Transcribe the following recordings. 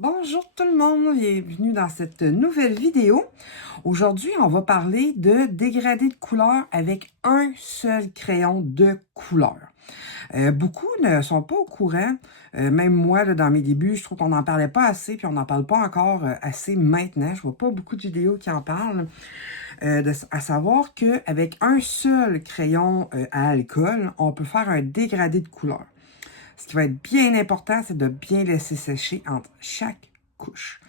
Bonjour tout le monde, bienvenue dans cette nouvelle vidéo. Aujourd'hui, on va parler de dégradé de couleur avec un seul crayon de couleur. Beaucoup ne sont pas au courant, même moi, là, dans mes débuts, je trouve qu'on n'en parlait pas assez, puis on n'en parle pas encore assez maintenant. Je vois pas beaucoup de vidéos qui en parlent. À savoir qu'avec un seul crayon à alcool, on peut faire un dégradé de couleur. Ce qui va être bien important, c'est de bien laisser sécher entre chaque couche.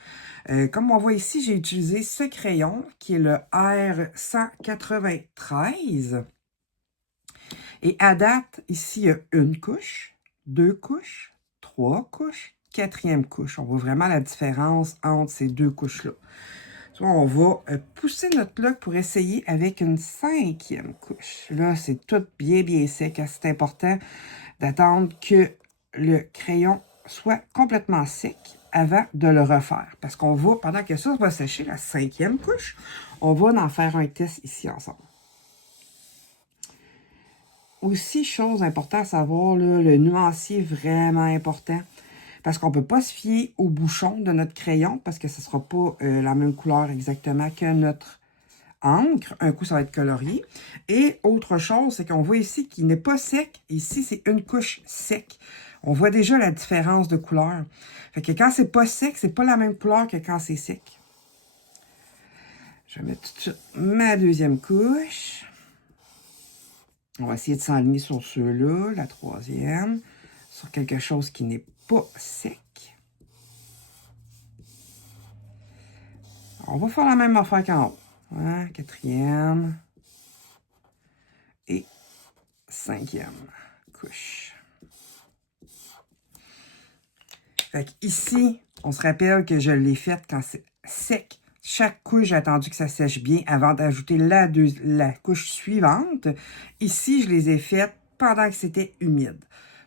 Comme on voit ici, j'ai utilisé ce crayon qui est le R193. Et à date, ici, il y a une couche, deux couches, trois couches, quatrième couche. On voit vraiment la différence entre ces deux couches-là. On va pousser notre look pour essayer avec une cinquième couche. Là, c'est tout bien sec. C'est important d'attendre que le crayon soit complètement sec avant de le refaire. Parce qu'on va, pendant que ça va sécher, la cinquième couche, on va en faire un test ici ensemble. Aussi, chose importante à savoir, là, le nuancier est vraiment important. Parce qu'on ne peut pas se fier au bouchon de notre crayon parce que ce ne sera pas la même couleur exactement que notre encre. Un coup, ça va être colorié. Et autre chose, c'est qu'on voit ici qu'il n'est pas sec. Ici, c'est une couche sec. On voit déjà la différence de couleur. Fait que quand c'est pas sec, c'est pas la même couleur que quand c'est sec. Je vais mettre tout de suite ma deuxième couche. On va essayer de s'enligner sur ceux-là, la troisième, sur quelque chose qui n'est pas sec. On va faire la même affaire qu'en haut. Hein? Quatrième et cinquième couche. Fait qu'ici, on se rappelle que je l'ai faite quand c'est sec. Chaque couche, j'ai attendu que ça sèche bien avant d'ajouter la couche suivante. Ici, je les ai faites pendant que c'était humide.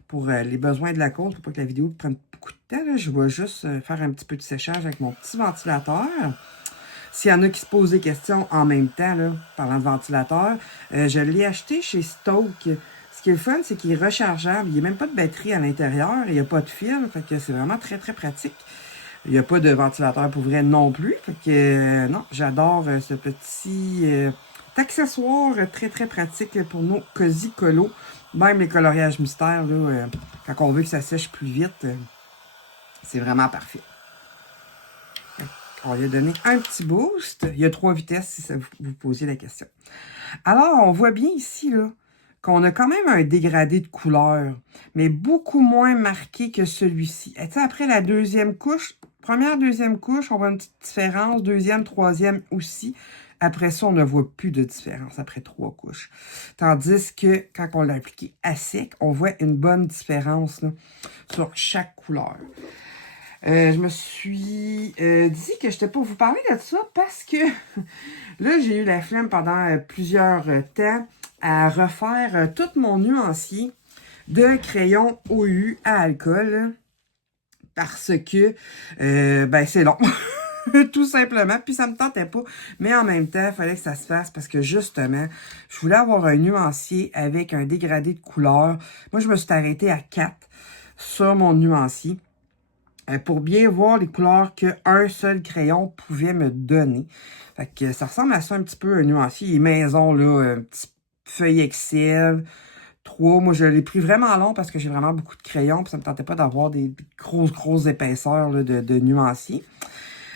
Pour les besoins de la cause, pour pas que la vidéo prenne beaucoup de temps, là, je vais juste faire un petit peu de séchage avec mon petit ventilateur. S'il y en a qui se posent des questions en même temps, là, parlant de ventilateur, je l'ai acheté chez Stoke. Ce qui est le fun, c'est qu'il est rechargeable. Il n'y a même pas de batterie à l'intérieur. Il n'y a pas de fil. Fait que c'est vraiment très pratique. Il n'y a pas de ventilateur pour vrai non plus. Fait que non, j'adore ce petit accessoire très pratique pour nos cosy colos. Même les coloriages mystères, là, quand on veut que ça sèche plus vite, c'est vraiment parfait. On lui a donné un petit boost. Il y a 3 vitesses si ça vous posiez la question. Alors, on voit bien ici là qu'on a quand même un dégradé de couleur, mais beaucoup moins marqué que celui-ci. Et après la deuxième couche, première, deuxième couche, on voit une petite différence. Deuxième, troisième aussi. Après ça, on ne voit plus de différence après 3 couches. Tandis que quand on l'a appliqué à sec, on voit une bonne différence là, sur chaque couleur. Je me suis dit que je n'étais pas vous parler de ça parce que là, j'ai eu la flemme pendant plusieurs temps à refaire tout mon nuancier de crayon OU à alcool parce que ben c'est long. Tout simplement. Puis ça me tentait pas. Mais en même temps, il fallait que ça se fasse parce que justement, je voulais avoir un nuancier avec un dégradé de couleur. Moi, je me suis arrêtée à 4 sur mon nuancier pour bien voir les couleurs qu'un seul crayon pouvait me donner. Fait que ça ressemble à ça un petit peu, un nuancier. Il est maison, là, un petit feuille Excel. 3. Moi, je l'ai pris vraiment long parce que j'ai vraiment beaucoup de crayons. Puis ça me tentait pas d'avoir des grosses épaisseurs là, de nuancier.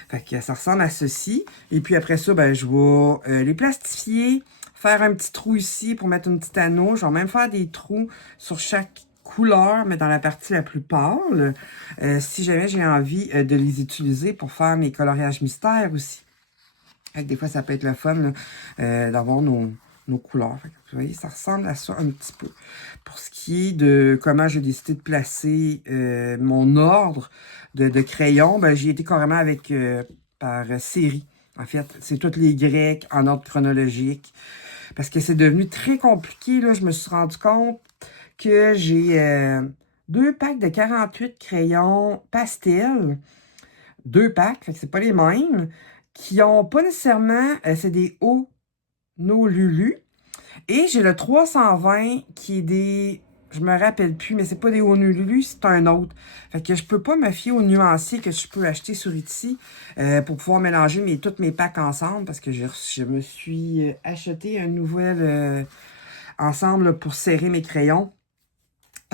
Fait que ça ressemble à ceci. Et puis après ça, ben, je vais les plastifier, faire un petit trou ici pour mettre une petite anneau. Je vais même faire des trous sur chaque couleur, mais dans la partie la plus pâle. Si jamais j'ai envie de les utiliser pour faire mes coloriages mystères aussi. Fait que des fois, ça peut être le fun d'avoir nos couleurs. Fait que, vous voyez, ça ressemble à ça un petit peu. Pour ce qui est de comment j'ai décidé de placer mon ordre de crayons, ben, j'ai été carrément avec par série. En fait, c'est toutes les Grecs en ordre chronologique. Parce que c'est devenu très compliqué. Là, je me suis rendu compte que j'ai 2 packs de 48 crayons pastel. 2 packs, fait que c'est pas les mêmes. Qui ont pas nécessairement, c'est des Honolulu. Et j'ai le 320 qui est des, Je me rappelle plus, mais c'est pas des Honolulu, c'est un autre. Fait que je peux pas me fier aux nuanciers que je peux acheter sur Etsy pour pouvoir mélanger tous mes packs ensemble parce que je me suis acheté un nouvel ensemble pour serrer mes crayons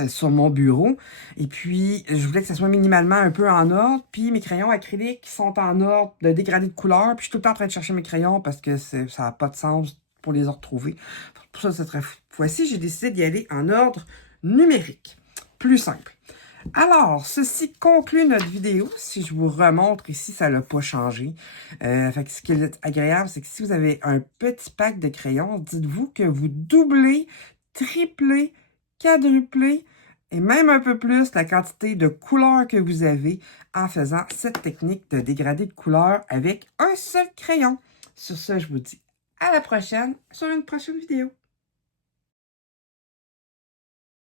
sur mon bureau. Et puis, je voulais que ça soit minimalement un peu en ordre. Puis, mes crayons acryliques sont en ordre de dégradé de couleur. Puis, je suis tout le temps en train de chercher mes crayons parce que ça n'a pas de sens pour les retrouver. Pour ça, cette fois-ci, j'ai décidé d'y aller en ordre numérique. Plus simple. Alors, ceci conclut notre vidéo. Si je vous remontre ici, ça n'a pas changé. Fait que ce qui est agréable, c'est que si vous avez un petit pack de crayons, dites-vous que vous doublez, triplez, quadruplez et même un peu plus la quantité de couleurs que vous avez en faisant cette technique de dégradé de couleur avec un seul crayon. Sur ce, je vous dis à la prochaine sur une prochaine vidéo.